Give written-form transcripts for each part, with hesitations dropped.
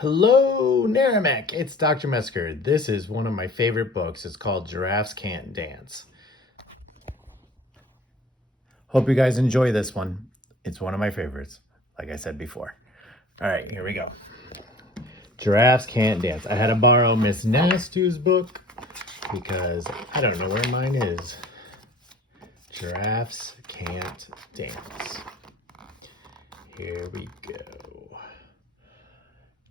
Hello, Naramek. It's Dr. Metzger. This is one of my favorite books. It's called Giraffes Can't Dance. Hope you guys enjoy this one. It's one of my favorites, like I said before. All right, here we go. Giraffes Can't Dance. I had to borrow Miss Nastu's book because I don't know where mine is. Giraffes Can't Dance. Here we go.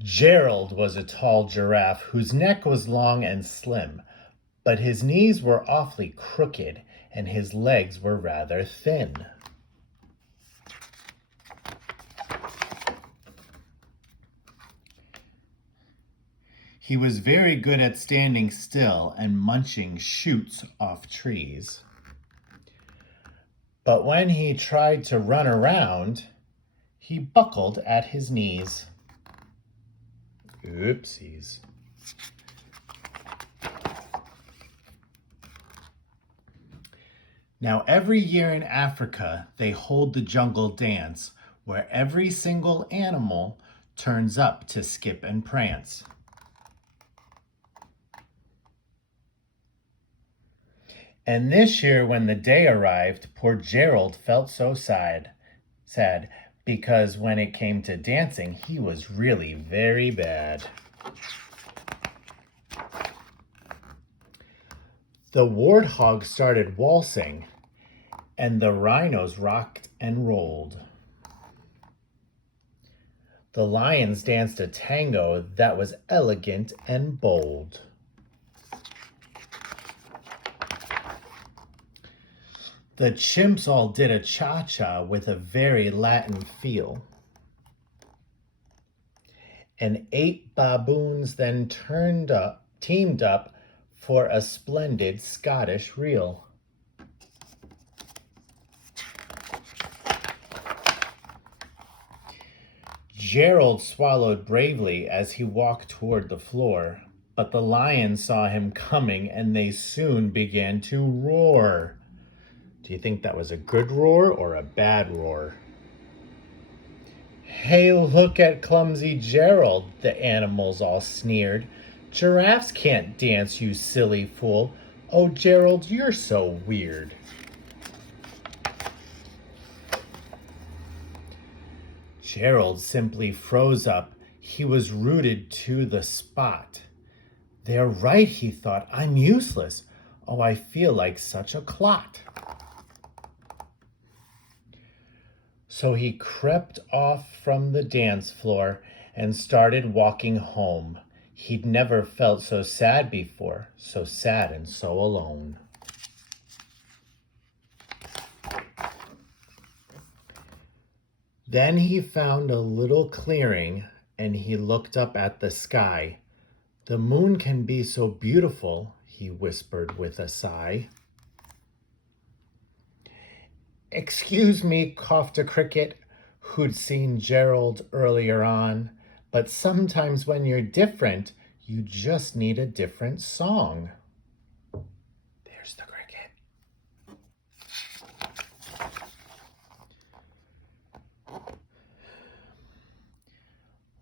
Gerald was a tall giraffe whose neck was long and slim, but his knees were awfully crooked and his legs were rather thin. He was very good at standing still and munching shoots off trees. But when he tried to run around, he buckled at his knees. Oopsies. Now, every year in Africa, they hold the jungle dance, where every single animal turns up to skip and prance. And this year, when the day arrived, poor Gerald felt so sad, because when it came to dancing, he was really very bad. The warthog started waltzing, and the rhinos rocked and rolled. The lions danced a tango that was elegant and bold. The chimps all did a cha-cha with a very Latin feel. And 8 baboons then teamed up for a splendid Scottish reel. Gerald swallowed bravely as he walked toward the floor, but the lions saw him coming and they soon began to roar. Do you think that was a good roar or a bad roar? Hey, look at clumsy Gerald, the animals all sneered. Giraffes can't dance, you silly fool. Oh, Gerald, you're so weird. Gerald simply froze up. He was rooted to the spot. They're right, he thought. I'm useless. Oh, I feel like such a clot. So he crept off from the dance floor and started walking home. He'd never felt so sad before, so sad and so alone. Then he found a little clearing and he looked up at the sky. The moon can be so beautiful, he whispered with a sigh. Excuse me, coughed a cricket who'd seen Gerald earlier on, but sometimes when you're different, you just need a different song. There's the cricket.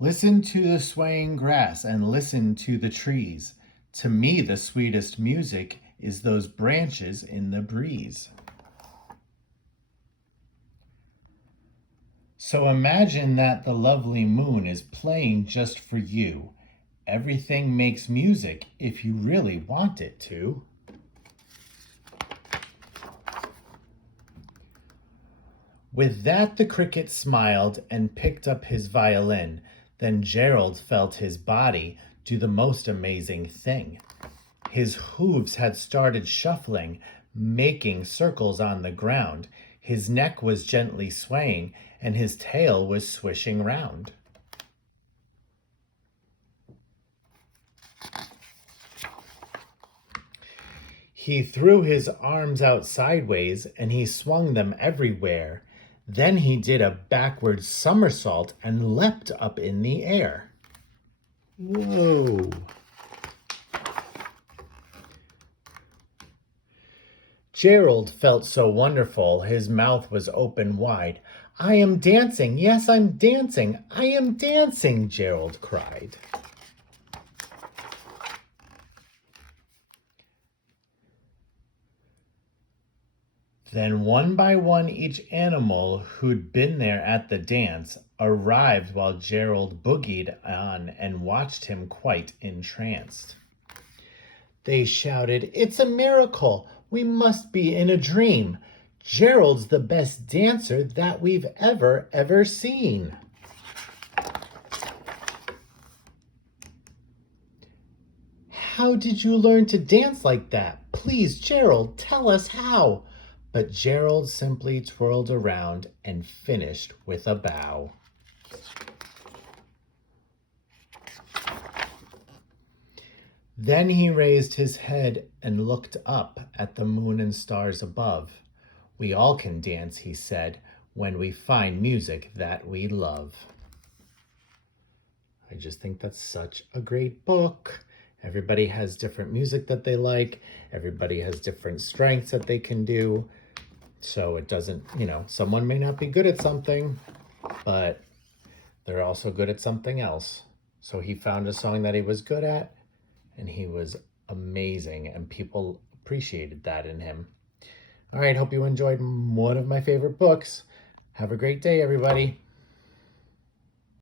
Listen to the swaying grass and listen to the trees. To me, the sweetest music is those branches in the breeze. So imagine that the lovely moon is playing just for you. Everything makes music if you really want it to. With that, the cricket smiled and picked up his violin. Then Gerald felt his body do the most amazing thing. His hooves had started shuffling, making circles on the ground. His neck was gently swaying, and his tail was swishing round. He threw his arms out sideways, and he swung them everywhere. Then he did a backward somersault and leapt up in the air. Whoa! Gerald felt so wonderful, his mouth was open wide. I am dancing. Yes, I'm dancing. I am dancing, Gerald cried. Then one by one each animal who'd been there at the dance arrived while Gerald boogied on and watched him quite entranced. They shouted, "It's a miracle! We must be in a dream! Gerald's the best dancer that we've ever seen!" "How did you learn to dance like that? Please, Gerald, tell us how." But Gerald simply twirled around and finished with a bow. Then he raised his head and looked up at the moon and stars above. "We all can dance," he said, "when we find music that we love." I just think that's such a great book. Everybody has different music that they like. Everybody has different strengths that they can do. So it doesn't, someone may not be good at something, but they're also good at something else. So he found a song that he was good at, and he was amazing, and people appreciated that in him. All right, hope you enjoyed one of my favorite books. Have a great day, everybody.